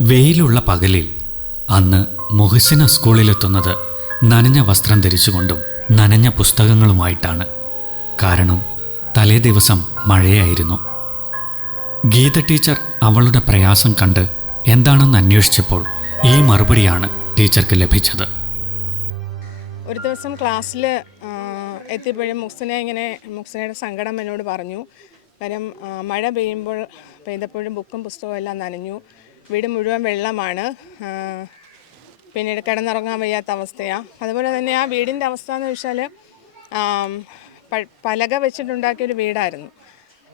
വെയിലുള്ള പകലിൽ അന്ന് മുഹസിന സ്കൂളിലെത്തുന്നത് നനഞ്ഞ വസ്ത്രം ധരിച്ചുകൊണ്ടും നനഞ്ഞ പുസ്തകങ്ങളുമായിട്ടാണ്. കാരണം തലേ ദിവസം മഴയായിരുന്നു. ഗീത ടീച്ചർ അവളുടെ പ്രയാസം കണ്ട് എന്താണെന്ന് അന്വേഷിച്ചപ്പോൾ ഈ മറുപടിയാണ് ടീച്ചർക്ക് ലഭിച്ചത്. ഒരു ദിവസം ക്ലാസ്സിൽ എത്തിയപ്പോഴും മുക്സിനയുടെ സങ്കടം എന്നോട് പറഞ്ഞു. കാര്യം മഴ പെയ്തപ്പോഴും ബുക്കും പുസ്തകവും എല്ലാം നനഞ്ഞു, വീട് മുഴുവൻ വെള്ളമാണ്, പിന്നീട് കിടന്നുറങ്ങാൻ വയ്യാത്ത അവസ്ഥയാണ്. അതുപോലെ തന്നെ ആ വീടിൻ്റെ അവസ്ഥ എന്ന് വെച്ചാൽ പലക വെച്ചിട്ടുണ്ടാക്കിയൊരു വീടായിരുന്നു.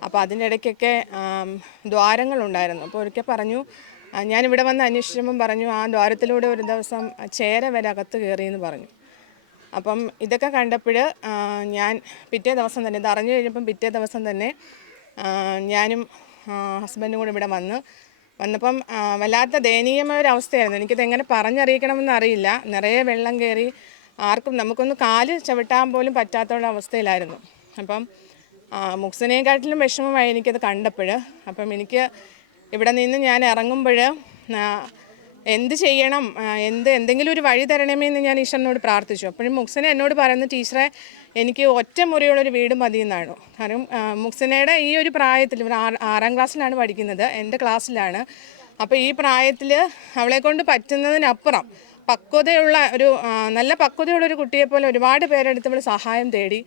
അപ്പോൾ അതിൻ്റെ ഇടയ്ക്കൊക്കെ ദ്വാരങ്ങളുണ്ടായിരുന്നു. അപ്പോൾ ഒരിക്കൽ പറഞ്ഞു, ഞാനിവിടെ വന്ന് അന്വേഷിച്ചപ്പം പറഞ്ഞു ആ ദ്വാരത്തിലൂടെ ഒരു ദിവസം ചേര വരെ അകത്ത് കയറിയെന്ന് പറഞ്ഞു. അപ്പം ഇതൊക്കെ കണ്ടപ്പോൾ ഞാൻ പിറ്റേ ദിവസം തന്നെ ഇതറിഞ്ഞു കഴിഞ്ഞപ്പം പിറ്റേ ദിവസം തന്നെ ഞാനും ഹസ്ബൻഡും കൂടെ ഇവിടെ വന്നപ്പം വല്ലാത്ത ദയനീയമായ ഒരു അവസ്ഥയായിരുന്നു. എനിക്കിതെങ്ങനെ പറഞ്ഞറിയിക്കണമെന്ന് അറിയില്ല. നിറയെ വെള്ളം കയറി ആർക്കും നമുക്കൊന്ന് കാല് ചവിട്ടാൻ പോലും പറ്റാത്ത അവസ്ഥയിലായിരുന്നു. അപ്പം മുക്സിനെക്കാട്ടിലും വിഷമമായി എനിക്കത് കണ്ടപ്പോൾ. അപ്പം എനിക്ക് ഇവിടെ നിന്ന് ഞാൻ ഇറങ്ങുമ്പോൾ എന്ത് ചെയ്യണം, എന്തെങ്കിലും ഒരു വഴി തരണമേ എന്ന് ഞാൻ ഈശ്വരനോട് പ്രാർത്ഥിച്ചു. അപ്പോഴും മുക്സിന എന്നോട് പറയുന്നത്, ടീച്ചറെ എനിക്ക് ഒറ്റ മുറിയുള്ളൊരു വീട് മതി എന്നാണ്. കാരണം മുക്സിനയുടെ ഈ ഒരു പ്രായത്തിൽ, 6ാം ക്ലാസ്സിലാണ് പഠിക്കുന്നത്, എൻ്റെ ക്ലാസ്സിലാണ്. അപ്പോൾ ഈ പ്രായത്തിൽ അവളെക്കൊണ്ട് പറ്റുന്നതിനപ്പുറം നല്ല പക്വതയുള്ളൊരു കുട്ടിയെപ്പോലെ ഒരുപാട് പേരെടുത്ത് അവൾ സഹായം തേടി.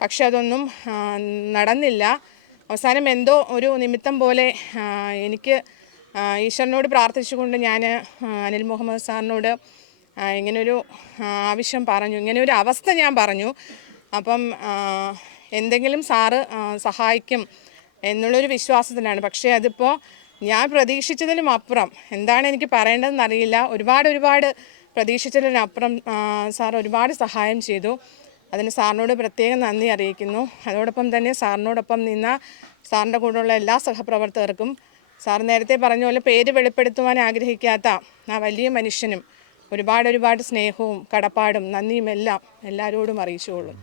പക്ഷെ അതൊന്നും നടന്നില്ല. അവസാനം എന്തോ ഒരു നിമിത്തം പോലെ എനിക്ക് ഈശ്വരനോട് പ്രാർത്ഥിച്ചുകൊണ്ട് ഞാൻ അനിൽ മുഹമ്മദ് സാറിനോട് ഇങ്ങനൊരു ആവശ്യം പറഞ്ഞു, ഇങ്ങനൊരു അവസ്ഥ ഞാൻ പറഞ്ഞു. അപ്പം എന്തെങ്കിലും സാറ് സഹായിക്കും എന്നുള്ളൊരു വിശ്വാസത്തിലാണ്. പക്ഷേ അതിപ്പോൾ ഞാൻ പ്രതീക്ഷിച്ചതിലും അപ്പുറം എന്താണ് എനിക്ക് പറയേണ്ടതെന്നറിയില്ല. ഒരുപാട് പ്രതീക്ഷിച്ചതിനപ്പുറം സാർ ഒരുപാട് സഹായം ചെയ്തു. അതിന് സാറിനോട് പ്രത്യേകം നന്ദി അറിയിക്കുന്നു. അതോടൊപ്പം തന്നെ സാറിനോടൊപ്പം നിന്ന സാറിൻ്റെ കൂടെയുള്ള എല്ലാ സഹപ്രവർത്തകർക്കും, സാർ നേരത്തെ പറഞ്ഞ പോലെ പേര് വെളിപ്പെടുത്തുവാൻ ആഗ്രഹിക്കാത്ത ആ വലിയ മനുഷ്യനും ഒരുപാട് സ്നേഹവും കടപ്പാടും നന്ദിയും എല്ലാം എല്ലാവരോടും അറിയിച്ചുകൊള്ളും.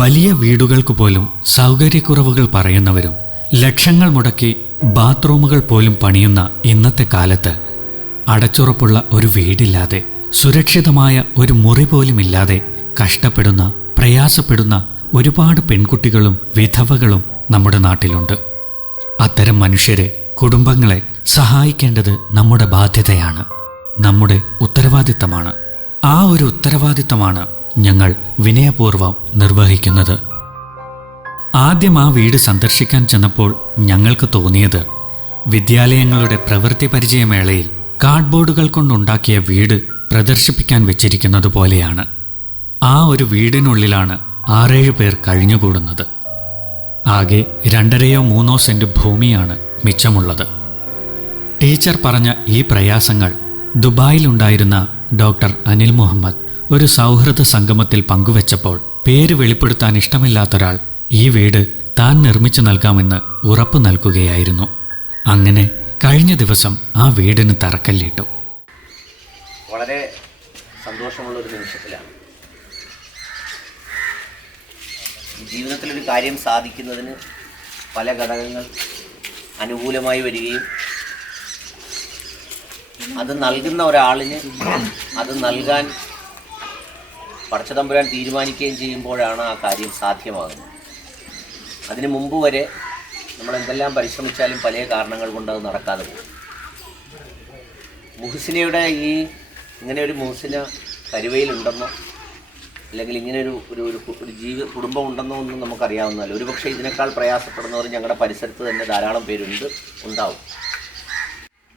വലിയ വീടുകൾക്ക് പോലും സൗകര്യക്കുറവുകൾ പറയുന്നവരും ലക്ഷങ്ങൾ മുടക്കി ബാത്റൂമുകൾ പോലും പണിയുന്ന ഇന്നത്തെ കാലത്ത് അടച്ചുറപ്പുള്ള ഒരു വീടില്ലാതെ, സുരക്ഷിതമായ ഒരു മുറി പോലും ഇല്ലാതെ കഷ്ടപ്പെടുന്ന, പ്രയാസപ്പെടുന്ന ഒരുപാട് പെൺകുട്ടികളും വിധവകളും നമ്മുടെ നാട്ടിലുണ്ട്. അത്തരം മനുഷ്യരെ, കുടുംബങ്ങളെ സഹായിക്കേണ്ടത് നമ്മുടെ ബാധ്യതയാണ്, നമ്മുടെ ഉത്തരവാദിത്തമാണ്. ആ ഒരു ഉത്തരവാദിത്തമാണ് ഞങ്ങൾ വിനയപൂർവ്വം നിർവഹിക്കുന്നത്. ആദ്യം ആ വീട് സന്ദർശിക്കാൻ ചെന്നപ്പോൾ ഞങ്ങൾക്ക് തോന്നിയത്, വിദ്യാലയങ്ങളുടെ പ്രവൃത്തി പരിചയമേളയിൽ കാർഡ്ബോർഡുകൾ കൊണ്ടുണ്ടാക്കിയ വീട് പ്രദർശിപ്പിക്കാൻ വെച്ചിരിക്കുന്നത് പോലെയാണ്. ആ ഒരു വീടിനുള്ളിലാണ് 6-7 പേർ കഴിഞ്ഞുകൂടുന്നത്. ആകെ 2.5-3 സെന്റ് ഭൂമിയാണ് മിച്ചമുള്ളത്. ടീച്ചർ പറഞ്ഞ ഈ പ്രയാസങ്ങൾ ദുബായിലുണ്ടായിരുന്ന ഡോക്ടർ അനിൽ മുഹമ്മദ് ഒരു സൗഹൃദ സംഗമത്തിൽ പങ്കുവച്ചപ്പോൾ പേര് വെളിപ്പെടുത്താൻ ഇഷ്ടമില്ലാത്തൊരാൾ ഈ വീട് താൻ നിർമ്മിച്ചു നൽകാമെന്ന് ഉറപ്പു നൽകുകയായിരുന്നു. അങ്ങനെ കഴിഞ്ഞ ദിവസം ആ വീടിന് തറക്കല്ലിട്ടു. വളരെ സന്തോഷമുള്ളൊരു നിമിഷത്തിലാണ്. ജീവിതത്തിലൊരു കാര്യം സാധിക്കുന്നതിന് പല ഘടകങ്ങൾ അനുകൂലമായി വരികയും അത് നൽകുന്ന ഒരാളിന് അത് നൽകാൻ പടച്ചതമ്പുരാൻ തീരുമാനിക്കുകയും ചെയ്യുമ്പോഴാണ് ആ കാര്യം സാധ്യമാകുന്നത്. അതിനു മുമ്പ് വരെ നമ്മൾ എന്തെല്ലാം പരിശ്രമിച്ചാലും പല കാരണങ്ങൾ കൊണ്ട് അത് നടക്കാതെ പോകും. മുഹസിനയുടെ ഇങ്ങനെ ഒരു മുഹസിന കരുവയിലുണ്ടെന്നോ അല്ലെങ്കിൽ ഇങ്ങനെ ഒരു കുടുംബം ഉണ്ടെന്നോ ഒന്നും നമുക്കറിയാവുന്നതല്ല. ഒരുപക്ഷെ ഇതിനേക്കാൾ പ്രയാസപ്പെടുന്നവർ ഞങ്ങളുടെ പരിസരത്ത് തന്നെ ധാരാളം ഉണ്ടാവും.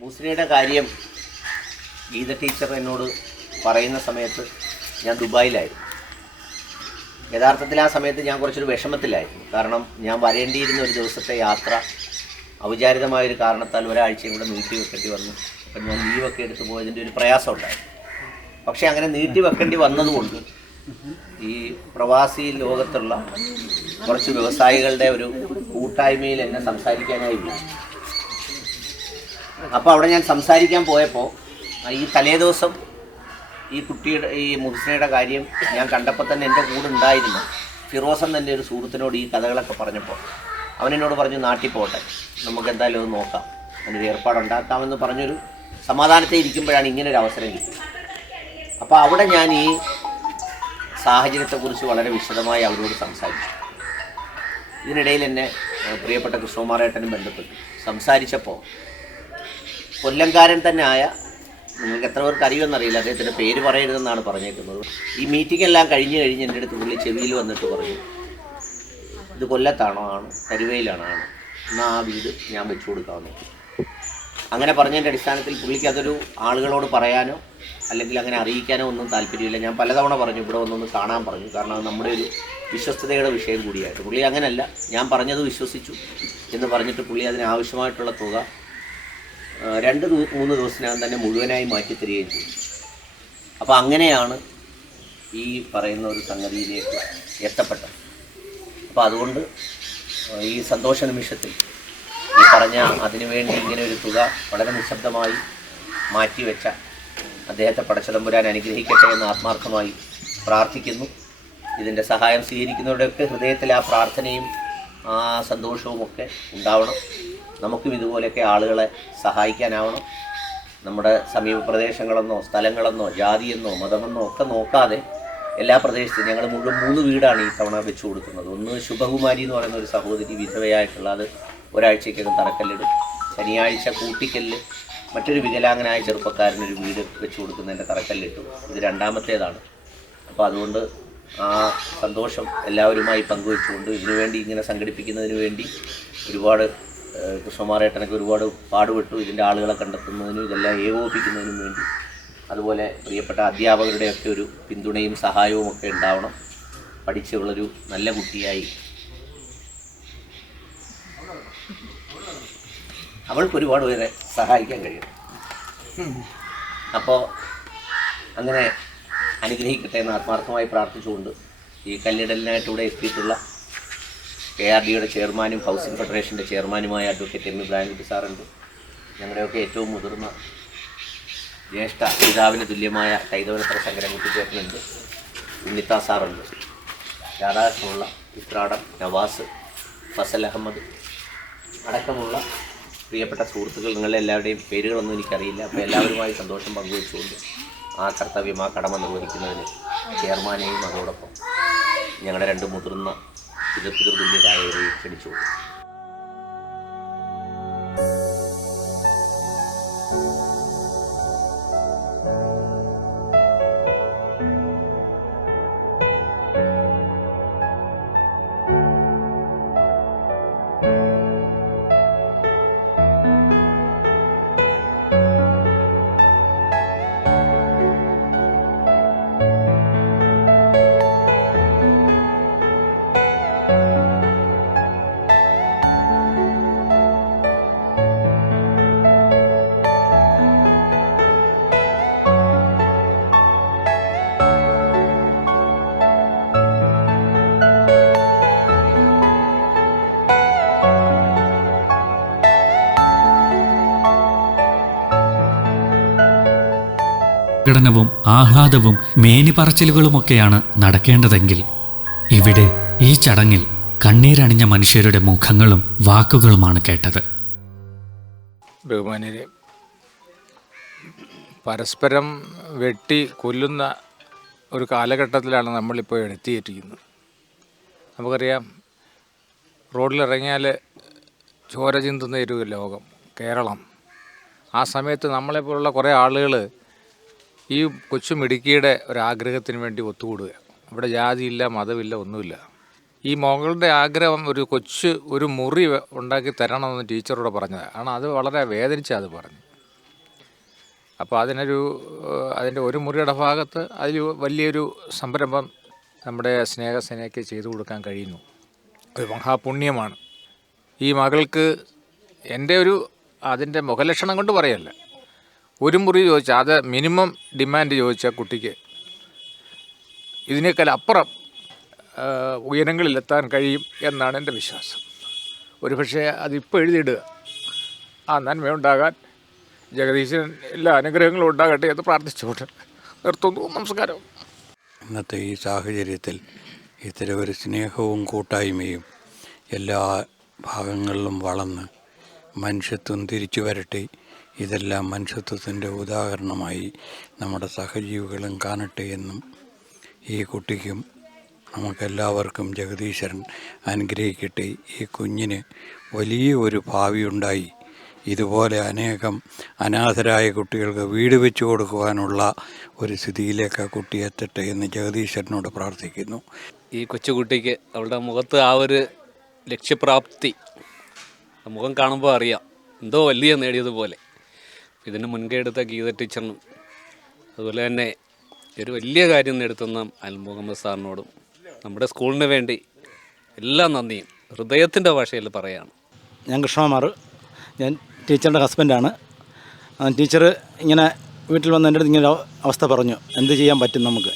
മുഹസിനയുടെ കാര്യം ഗീത ടീച്ചർ എന്നോട് പറയുന്ന സമയത്ത് ഞാൻ ദുബായിലായിരുന്നു. യഥാർത്ഥത്തിൽ ആ സമയത്ത് ഞാൻ കുറച്ചൊരു വിഷമത്തിലായിരുന്നു. കാരണം ഞാൻ വരേണ്ടിയിരുന്ന ഒരു ദിവസത്തെ യാത്ര ഔപചാരികമായൊരു കാരണത്താൽ ഒരാഴ്ചയും കൂടെ നീട്ടി വെക്കേണ്ടി വന്നു. അപ്പം ഞാൻ ലീവൊക്കെ എടുത്ത് പോയതിൻ്റെ ഒരു പ്രയാസം ഉണ്ടായിരുന്നു. പക്ഷേ അങ്ങനെ നീട്ടി വെക്കേണ്ടി വന്നതുകൊണ്ട് ഈ പ്രവാസി ലോകത്തുള്ള കുറച്ച് വ്യവസായികളുടെ ഒരു കൂട്ടായ്മയിൽ എന്നെ സംസാരിക്കാനായി വിളിച്ചു. അപ്പോൾ അവിടെ ഞാൻ സംസാരിക്കാൻ പോയപ്പോൾ ഈ തലേദിവസം ഈ മുഹസിനയുടെ കാര്യം ഞാൻ കണ്ടപ്പോൾ തന്നെ എൻ്റെ കൂടെ ഉണ്ടായിരുന്നു ഫിറോസൻ തന്നെ ഒരു സുഹൃത്തിനോട് ഈ കഥകളൊക്കെ പറഞ്ഞപ്പോൾ അവനെന്നോട് പറഞ്ഞു, നാട്ടിൽ പോട്ടെ, നമുക്ക് എന്തായാലും അത് നോക്കാം, അതിനൊരു ഏർപ്പാടുണ്ടാക്കാമെന്ന് പറഞ്ഞൊരു സമാധാനത്തിൽ ഇരിക്കുമ്പോഴാണ് ഇങ്ങനൊരു അവസരം കിട്ടുന്നത്. അപ്പോൾ അവിടെ ഞാൻ ഈ സാഹചര്യത്തെക്കുറിച്ച് വളരെ വിശദമായി അവരോട് സംസാരിച്ചു. ഇതിനിടയിൽ എന്നെ പ്രിയപ്പെട്ട കൃഷ്ണകുമാറേട്ടനും ബന്ധപ്പെട്ടു. സംസാരിച്ചപ്പോൾ കൊല്ലംകാരൻ തന്നെ ആയ, നിങ്ങൾക്ക് എത്ര പേർക്ക് അറിയുമെന്നറിയില്ല, അദ്ദേഹത്തിൻ്റെ പേര് പറയരുതെന്നാണ് പറഞ്ഞേക്കുന്നത്. ഈ മീറ്റിംഗ് എല്ലാം കഴിഞ്ഞ് എൻ്റെ അടുത്ത് പുള്ളി ചെവിയിൽ വന്നിട്ട് പറഞ്ഞു, ഇത് കൊല്ലത്താണോ? ആണ്. കരുവയിലാണോ? ആണ്. എന്നാൽ ആ വീട് ഞാൻ വെച്ചു കൊടുക്കാമെന്ന്. അങ്ങനെ പറഞ്ഞതിൻ്റെ അടിസ്ഥാനത്തിൽ പുള്ളിക്ക് അതൊരു ആളുകളോട് പറയാനോ അല്ലെങ്കിൽ അങ്ങനെ അറിയിക്കാനോ ഒന്നും താല്പര്യമില്ല. ഞാൻ പലതവണ പറഞ്ഞു ഇവിടെ വന്നൊന്ന് കാണാൻ പറഞ്ഞു. കാരണം അത് നമ്മുടെ ഒരു വിശ്വസ്തതയുടെ വിഷയം കൂടിയായിട്ട്. പുള്ളി അങ്ങനെയല്ല, ഞാൻ പറഞ്ഞത് വിശ്വസിച്ചു എന്ന് പറഞ്ഞിട്ട് പുള്ളി അതിനാവശ്യമായിട്ടുള്ള തുക 2-3 ദിവസത്തിനകം തന്നെ മുഴുവനായി മാറ്റിത്തരികയും ചെയ്തു. അപ്പോൾ അങ്ങനെയാണ് ഈ പറയുന്ന ഒരു സംഗതിയിലേക്ക് എത്തപ്പെട്ടത്. അപ്പോൾ അതുകൊണ്ട് ഈ സന്തോഷ നിമിഷത്തിൽ ഈ പറഞ്ഞ അതിനുവേണ്ടി ഇങ്ങനെ ഒരു തുക വളരെ നിശബ്ദമായി മാറ്റിവെച്ച അദ്ദേഹത്തെ പടച്ചതമ്പുരാൻ അനുഗ്രഹിക്കട്ടെ എന്ന് ആത്മാർത്ഥമായി പ്രാർത്ഥിക്കുന്നു. ഇതിൻ്റെ സഹായം സ്വീകരിക്കുന്നവരുടെയൊക്കെ ഹൃദയത്തിൽ ആ പ്രാർത്ഥനയും ആ സന്തോഷവും ഒക്കെ ഉണ്ടാവണം. നമുക്കും ഇതുപോലെയൊക്കെ ആളുകളെ സഹായിക്കാനാവണം. നമ്മുടെ സമീപ പ്രദേശങ്ങളെന്നോ സ്ഥലങ്ങളെന്നോ ജാതിയെന്നോ മതമെന്നോ ഒക്കെ നോക്കാതെ എല്ലാ പ്രദേശത്തും ഞങ്ങൾ മുഴുവൻ 3 വീടാണ് ഈ തവണ വെച്ചു കൊടുക്കുന്നത്. ഒന്ന് ശുഭകുമാരി എന്ന് പറയുന്ന ഒരു സഹോദരി വിധവയായിട്ടുള്ള, അത് ഒരാഴ്ചയ്ക്കകം തറക്കല്ലിടും. ശനിയാഴ്ച കൂട്ടിക്കല്ല് മറ്റൊരു വികലാംഗനായ ചെറുപ്പക്കാരനൊരു വീട് വെച്ചു കൊടുക്കുന്നതിൻ്റെ തറക്കല്ലിട്ടു. ഇത് 2ാമത്തേതാണ്. അപ്പോൾ അതുകൊണ്ട് ആ സന്തോഷം എല്ലാവരുമായി പങ്കുവെച്ചുകൊണ്ട് ഇതിനുവേണ്ടി ഇങ്ങനെ സംഘടിപ്പിക്കുന്നതിന് വേണ്ടി ഒരുപാട് കൃഷ്ണകുമാറേട്ടനൊക്കെ ഒരുപാട് പാടുപെട്ടു. ഇതിൻ്റെ ആളുകളെ കണ്ടെത്തുന്നതിനും ഇതെല്ലാം ഏകോപിപ്പിക്കുന്നതിനും വേണ്ടി. അതുപോലെ പ്രിയപ്പെട്ട അധ്യാപകരുടെയൊക്കെ ഒരു പിന്തുണയും സഹായവും ഒക്കെ ഉണ്ടാവണം. പഠിച്ചുള്ളൊരു നല്ല കുട്ടിയായി അവൾക്ക് ഒരുപാട് പേരെ സഹായിക്കാൻ കഴിയും. അപ്പോൾ അങ്ങനെ അനുഗ്രഹിക്കട്ടെ എന്ന് ആത്മാർത്ഥമായി പ്രാർത്ഥിച്ചുകൊണ്ട് ഈ കല്ലിടലിനായിട്ട് ഇവിടെ എത്തിയിട്ടുള്ള KRDയുടെ ചെയർമാനും ഹൗസിംഗ് ഫെഡറേഷൻ്റെ ചെയർമാനുമായ അഡ്വക്കേറ്റ് എം ഇബ്രാഹിം സാറുണ്ട്. ഞങ്ങളുടെയൊക്കെ ഏറ്റവും മുതിർന്ന ജ്യേഷ്ഠ പിതാവിന് തുല്യമായ കൈതവനത്ര ശങ്കരൻകുട്ടി ചേട്ടനുണ്ട്. ഉണ്ണിത്ത സാറുണ്ട്. രാധാകൃഷ്ണനുള്ള ഇത്രാടം നവാസ്, ഫസൽ അഹമ്മദ് അടക്കമുള്ള പ്രിയപ്പെട്ട സുഹൃത്തുക്കൾ. നിങ്ങളെല്ലാവരുടെയും പേരുകളൊന്നും എനിക്കറിയില്ല. അപ്പോൾ എല്ലാവരുമായി സന്തോഷം പങ്കുവെച്ചുകൊണ്ട് ആ കർത്തവ്യം, ആ കടമ നിർവഹിക്കുന്നതിന് ചെയർമാനെയും അതോടൊപ്പം ഞങ്ങളുടെ 2 മുതിർന്ന പിതൃതുല്യരായവരെയും ക്ഷണിച്ചു. പ്രകടനവും ആഹ്ലാദവും മേനിപറച്ചിലുകളുമൊക്കെയാണ് നടക്കേണ്ടതെങ്കിൽ ഇവിടെ ഈ ചടങ്ങിൽ കണ്ണീരണിഞ്ഞ മനുഷ്യരുടെ മുഖങ്ങളും വാക്കുകളുമാണ് കേട്ടത്. ബഹുമാന്യരെ, പരസ്പരം വെട്ടി കൊല്ലുന്ന ഒരു കാലഘട്ടത്തിലാണ് നമ്മളിപ്പോൾ എത്തിയിരിക്കുന്നത്. നമുക്കറിയാം, റോഡിലിറങ്ങിയാൽ ചോര ചിന്തുന്ന ഒരു ലോകം കേരളം. ആ സമയത്ത് നമ്മളെപ്പോലുള്ള കുറേ ആളുകൾ ഈ കൊച്ചുമിടുക്കിയുടെ ഒരാഗ്രഹത്തിന് വേണ്ടി ഒത്തുകൂടുക. ഇവിടെ ജാതിയില്ല, മതമില്ല, ഒന്നുമില്ല. ഈ മകളുടെ ആഗ്രഹം ഒരു മുറി ഉണ്ടാക്കി തരണമെന്ന് ടീച്ചറോട് പറഞ്ഞതാണ്. കാരണം അത് വളരെ വേദനിച്ചാൽ അത് പറഞ്ഞു. അപ്പോൾ അതിൻ്റെ ഒരു മുറിയുടെ ഭാഗത്ത് അതിൽ വലിയൊരു സംരംഭം നമ്മുടെ സ്നേഹസേനയ്ക്ക് ചെയ്തു കൊടുക്കാൻ കഴിയുന്നു. അത് മഹാപുണ്യമാണ്. ഈ മകൾക്ക് അതിൻ്റെ മുഖലക്ഷണം കൊണ്ട് പറയല്ല, ഒരു മുറി ചോദിച്ചാൽ, അത് മിനിമം ഡിമാൻഡ് ചോദിച്ചാൽ കുട്ടിക്ക് ഇതിനേക്കാൾ അപ്പുറം ഉയരങ്ങളിലെത്താൻ കഴിയും എന്നാണ് എൻ്റെ വിശ്വാസം. ഒരുപക്ഷെ അതിപ്പോൾ എഴുതിയിടുക. ആ നന്മയുണ്ടാകാൻ ജഗദീശൻ എല്ലാ അനുഗ്രഹങ്ങളും ഉണ്ടാകട്ടെ എന്ന് പ്രാർത്ഥിച്ചുകൊണ്ട് നിർത്തുന്നു. നമസ്കാരം. ഇന്നത്തെ ഈ സാഹചര്യത്തിൽ ഇത്തരം ഒരു സ്നേഹവും കൂട്ടായ്മയും എല്ലാ ഭാഗങ്ങളിലും വളർന്ന് മനുഷ്യത്വം തിരിച്ചു വരട്ടെ ഇതെല്ലാം മനുഷ്യത്വത്തിൻ്റെ ഉദാഹരണമായി നമ്മുടെ സഹജീവികളും കാണട്ടെ എന്നും ഈ കുട്ടിക്കും നമുക്കെല്ലാവർക്കും ജഗദീശ്വരൻ അനുഗ്രഹിക്കട്ടെ. ഈ കുഞ്ഞിന് വലിയ ഒരു ഭാവിയുണ്ടായി ഇതുപോലെ അനേകം അനാഥരായ കുട്ടികൾക്ക് വീട് വെച്ച് കൊടുക്കുവാനുള്ള ഒരു സ്ഥിതിയിലേക്ക് ആ കുട്ടി എത്തട്ടെ എന്ന് ജഗദീശ്വരനോട് പ്രാർത്ഥിക്കുന്നു. ഈ കൊച്ചുകുട്ടിക്ക് അവളുടെ മുഖത്ത് ആ ഒരു ലക്ഷ്യപ്രാപ്തി മുഖം കാണുമ്പോൾ അറിയാം, എന്തോ വലിയ നേടിയതുപോലെ. ഇതിന് മുൻകൈ എടുത്ത ഗീത ടീച്ചറിനും അതുപോലെ തന്നെ ഒരു വലിയ കാര്യം നേടുത്തുന്ന അനിൽ മുഹമ്മദ് സാറിനോടും നമ്മുടെ സ്കൂളിന് വേണ്ടി എല്ലാ നന്ദിയും ഹൃദയത്തിൻ്റെ ഭാഷയിൽ പറയുകയാണ്. ഞാൻ കൃഷ്ണകുമാർ, ഞാൻ ടീച്ചറുടെ ഹസ്ബൻഡാണ്. ടീച്ചർ ഇങ്ങനെ വീട്ടിൽ വന്ന് എൻ്റെ അടുത്ത് ഇങ്ങനെ അവസ്ഥ പറഞ്ഞു, എന്ത് ചെയ്യാൻ പറ്റും നമുക്ക്.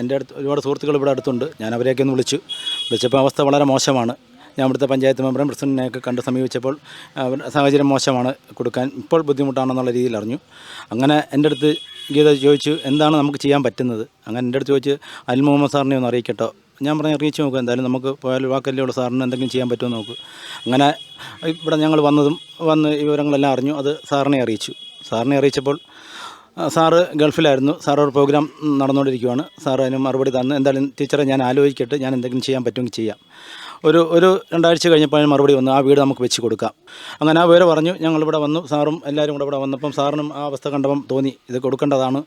എൻ്റെ അടുത്ത് ഒരുപാട് സുഹൃത്തുക്കൾ ഇവിടെ അടുത്തുണ്ട്. ഞാൻ അവരെയൊക്കെ ഒന്ന് വിളിച്ചപ്പോൾ അവസ്ഥ വളരെ മോശമാണ്. ഞാൻ ഇവിടുത്തെ പഞ്ചായത്ത് മെമ്പറും പ്രസിഡന്റിനെയൊക്കെ കണ്ട് സമീപിച്ചപ്പോൾ സാഹചര്യം മോശമാണ്, കൊടുക്കാൻ ഇപ്പോൾ ബുദ്ധിമുട്ടാണെന്നുള്ള രീതിയിൽ അറിഞ്ഞു. അങ്ങനെ എൻ്റെ അടുത്ത് ഗീത ചോദിച്ചു, എന്താണ് നമുക്ക് ചെയ്യാൻ പറ്റുന്നത്. അങ്ങനെ എൻ്റെ അടുത്ത് ചോദിച്ച് അനിൽ മുഹമ്മദ് സാറിനെ ഒന്ന് അറിയിക്കട്ടോ. ഞാൻ പറഞ്ഞ് അറിയിച്ച് നോക്കുക, എന്തായാലും നമുക്ക് പോയാൽ വാക്കല്ലേ ഉള്ള സാറിന് എന്തെങ്കിലും ചെയ്യാൻ പറ്റുമോ നോക്ക്. അങ്ങനെ ഇവിടെ ഞങ്ങൾ വന്ന് ഈ വിവരങ്ങളെല്ലാം അറിഞ്ഞു. അത് സാറിനെ അറിയിച്ചപ്പോൾ സാറ് ഗൾഫിലായിരുന്നു. സാർ ഒരു പ്രോഗ്രാം നടന്നുകൊണ്ടിരിക്കുകയാണ്. സാർ അതിന് മറുപടി തന്നു, എന്തായാലും ടീച്ചറെ ഞാൻ ആലോചിക്കട്ടെ, ഞാൻ എന്തെങ്കിലും ചെയ്യാൻ പറ്റുമെങ്കിൽ ചെയ്യാം. ഒരു 2 ആഴ്ച കഴിഞ്ഞപ്പോൾ മറുപടി വന്നു, ആ വീട് നമുക്ക് വെച്ച് കൊടുക്കാം. അങ്ങനെ ആ വിവരം പറഞ്ഞു. ഞങ്ങളിവിടെ വന്നു, സാറും എല്ലാവരും കൂടെ ഇവിടെ വന്നപ്പം സാറിനും ആ അവസ്ഥ കണ്ടപ്പം തോന്നി ഇത് കൊടുക്കേണ്ടതാണ്.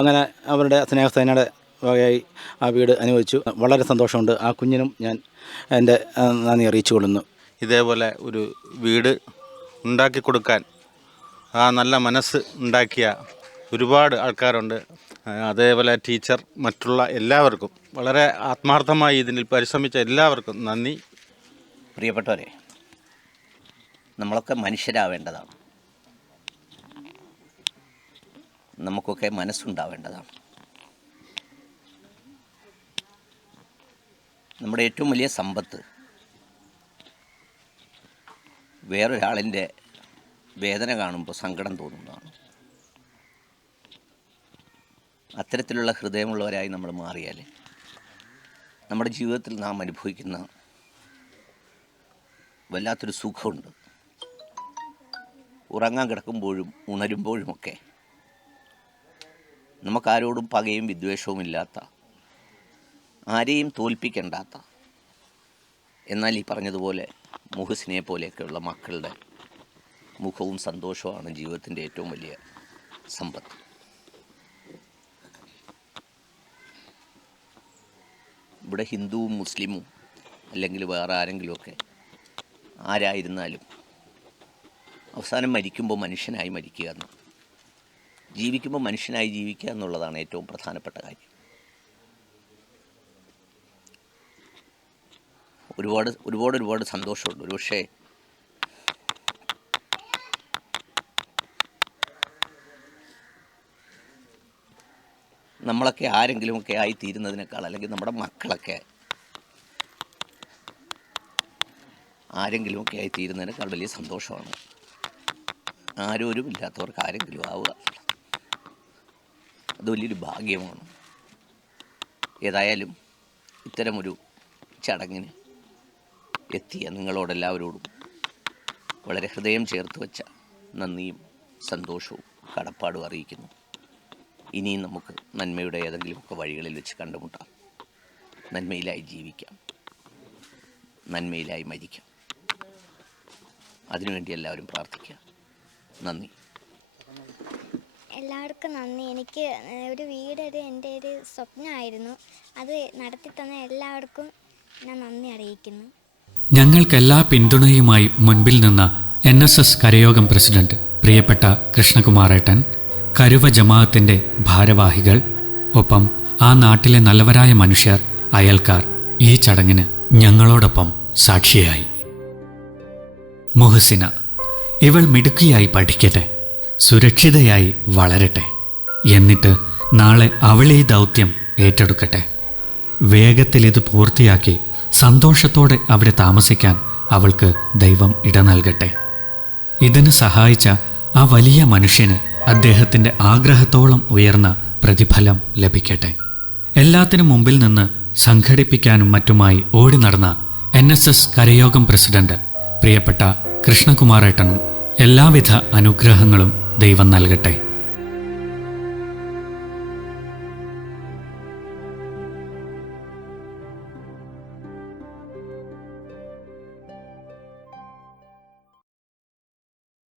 അങ്ങനെ അവരുടെ സ്നേഹസേനയുടെ വകയായി ആ വീട് അനുവദിച്ചു. വളരെ സന്തോഷമുണ്ട്. ആ കുഞ്ഞിനും ഞാൻ എൻ്റെ നന്ദി അറിയിച്ചു കൊള്ളുന്നു. ഇതേപോലെ ഒരു വീട് ഉണ്ടാക്കി കൊടുക്കാൻ ആ നല്ല മനസ്സ് ഉണ്ടാക്കിയ ഒരുപാട് ആൾക്കാരുണ്ട്. അതേപോലെ ടീച്ചർ, മറ്റുള്ള എല്ലാവർക്കും വളരെ ആത്മാർത്ഥമായി ഇതിൽ പരിശ്രമിച്ച എല്ലാവർക്കും നന്ദി. പ്രിയപ്പെട്ടവരെ, നമ്മളൊക്കെ മനുഷ്യരാവേണ്ടതാണ്. നമുക്കൊക്കെ മനസ്സുണ്ടാവേണ്ടതാണ്. നമ്മുടെ ഏറ്റവും വലിയ സമ്പത്ത് വേറൊരാളിൻ്റെ വേദന കാണുമ്പോൾ സങ്കടം തോന്നുന്നതാണ്. അത്തരത്തിലുള്ള ഹൃദയമുള്ളവരായി നമ്മൾ മാറിയാൽ നമ്മുടെ ജീവിതത്തിൽ നാം അനുഭവിക്കുന്ന വല്ലാത്തൊരു സുഖമുണ്ട്. ഉറങ്ങാൻ കിടക്കുമ്പോഴും ഉണരുമ്പോഴുമൊക്കെ നമുക്കാരോടും പകയും വിദ്വേഷവും ഇല്ലാത്ത, ആരെയും തോൽപ്പിക്കേണ്ടാത്ത, എന്നാൽ ഈ പറഞ്ഞതുപോലെ മുഹസിനെ പോലെയൊക്കെയുള്ള മക്കളുടെ മുഖവും സന്തോഷവുമാണ് ജീവിതത്തിൻ്റെ ഏറ്റവും വലിയ സമ്പത്ത്. ഇവിടെ ഹിന്ദുവും മുസ്ലിമും അല്ലെങ്കിൽ വേറെ ആരെങ്കിലുമൊക്കെ ആരായിരുന്നാലും അവസാനം മരിക്കുമ്പോൾ മനുഷ്യനായി മരിക്കുക എന്ന്, ജീവിക്കുമ്പോൾ മനുഷ്യനായി ജീവിക്കുക എന്നുള്ളതാണ് ഏറ്റവും പ്രധാനപ്പെട്ട കാര്യം. ഒരുപാട് സന്തോഷമുണ്ട്. ഒരുപക്ഷെ നമ്മളൊക്കെ ആരെങ്കിലുമൊക്കെ ആയിത്തീരുന്നതിനേക്കാൾ, അല്ലെങ്കിൽ നമ്മുടെ മക്കളൊക്കെ ആരെങ്കിലുമൊക്കെ ആയിത്തീരുന്നതിനേക്കാൾ വലിയ സന്തോഷമാണ് ആരോരും ഇല്ലാത്തവർക്ക് ആരെങ്കിലും ആവുക. അത് വലിയൊരു ഭാഗ്യമാണ്. ഏതായാലും ഇത്തരമൊരു ചടങ്ങിന് എത്തിയ നിങ്ങളോടെല്ലാവരോടും വളരെ ഹൃദയം ചേർത്ത് വെച്ച നന്ദിയും സന്തോഷവും കടപ്പാടും അറിയിക്കുന്നു. ഇനിയും നമുക്ക് നന്മയുടെ ഏതെങ്കിലുമൊക്കെ വഴികളിൽ വെച്ച് കണ്ടുമുട്ടാം. നന്മയിലായി ജീവിക്കാം, നന്മയിലായി മരിക്കാം. അതിനുവേണ്ടി എല്ലാവരും പ്രാർത്ഥിക്കുക. നന്ദി. എല്ലാവർക്കും നന്ദി. എനിക്ക് ഒരു വീടൊരു എൻ്റെ ഒരു സ്വപ്നമായിരുന്നു. അത് നടത്തി തന്ന എല്ലാവർക്കും ഞാൻ നന്ദി അറിയിക്കുന്നു. ഞങ്ങൾക്കെല്ലാ പിന്തുണയുമായി മുൻപിൽ നിന്ന NSS കരയോഗം പ്രസിഡന്റ് പ്രിയപ്പെട്ട കൃഷ്ണകുമാറേട്ടൻ, കരുവ ജമാഅത്തിന്റെ ഭാരവാഹികൾ, ഒപ്പം ആ നാട്ടിലെ നല്ലവരായ മനുഷ്യർ, അയൽക്കാർ ഈ ചടങ്ങിന് ഞങ്ങളോടൊപ്പം സാക്ഷിയായി. മുഹസിന, ഇവൾ മിടുക്കിയായി പഠിക്കട്ടെ, സുരക്ഷിതയായി വളരട്ടെ. എന്നിട്ട് നാളെ അവൾ ഈ ദൗത്യം ഏറ്റെടുക്കട്ടെ. വേഗത്തിൽ ഇത് പൂർത്തിയാക്കി സന്തോഷത്തോടെ അവിടെ താമസിക്കാൻ അവൾക്ക് ദൈവം ഇട നൽകട്ടെ. ഇതിന് സഹായിച്ച ആ വലിയ മനുഷ്യന് അദ്ദേഹത്തിൻ്റെ ആഗ്രഹത്തോളം ഉയർന്ന പ്രതിഫലം ലഭിക്കട്ടെ. എല്ലാത്തിനും മുമ്പിൽ നിന്ന് സംഘടിപ്പിക്കാനും മറ്റുമായി ഓടി നടന്ന NSS കരയോഗം പ്രസിഡന്റ് പ്രിയപ്പെട്ട കൃഷ്ണകുമാറേട്ടനും എല്ലാവിധ അനുഗ്രഹങ്ങളും ദൈവം നൽകട്ടെ.